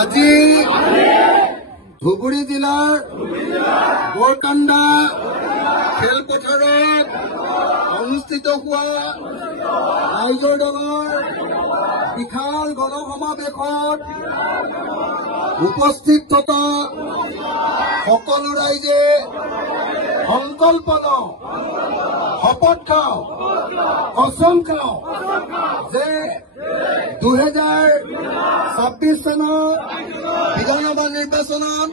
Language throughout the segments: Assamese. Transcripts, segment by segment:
আজি ধুবুৰী জিলাৰ বৰকাণ্ডা খেলপথাৰত অনুষ্ঠিত হোৱা ৰাইজৰ দলৰ বিশাল গণসমাৱেশত উপস্থিত থকা সকলো ৰাইজে সংকল্প লওঁ, শপত খাওঁ, কচম খাওঁ যে 2026 চনৰ বিধানসভা নিৰ্বাচনত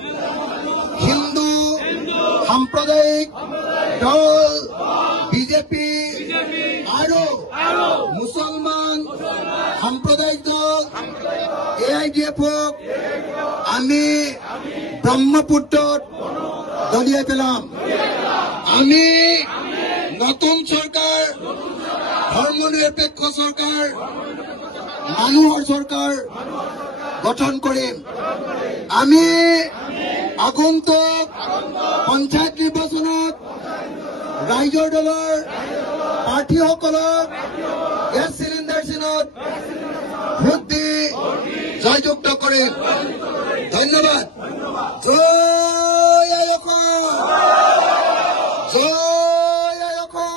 হিন্দু সাম্প্ৰদায়িক দল বিজেপি আৰু মুছলমান সাম্প্ৰদায়িক দল AIDF-ক আমি ব্ৰহ্মপুত্ৰত দলিয়াই পেলাম। আমি নতুন চৰকাৰ, ধৰ্মনিৰপেক্ষ চৰকাৰ, মানুহৰ চৰকাৰ গঠন কৰিম। আমি আগন্তুক পঞ্চায়ত নিৰ্বাচনত ৰাইজৰ দলৰ প্ৰাৰ্থীসকলক গেছ চিলিণ্ডাৰ চিনত ভোট দি জয়যুক্ত কৰিম। ধন্যবাদ। জয় আই অসম, জয় আই অসম,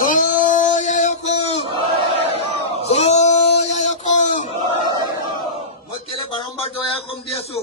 জয় আই অসম, জয় আই অসম। মই কেলে বাৰম্বাৰ জয় আই অসম দি আছো।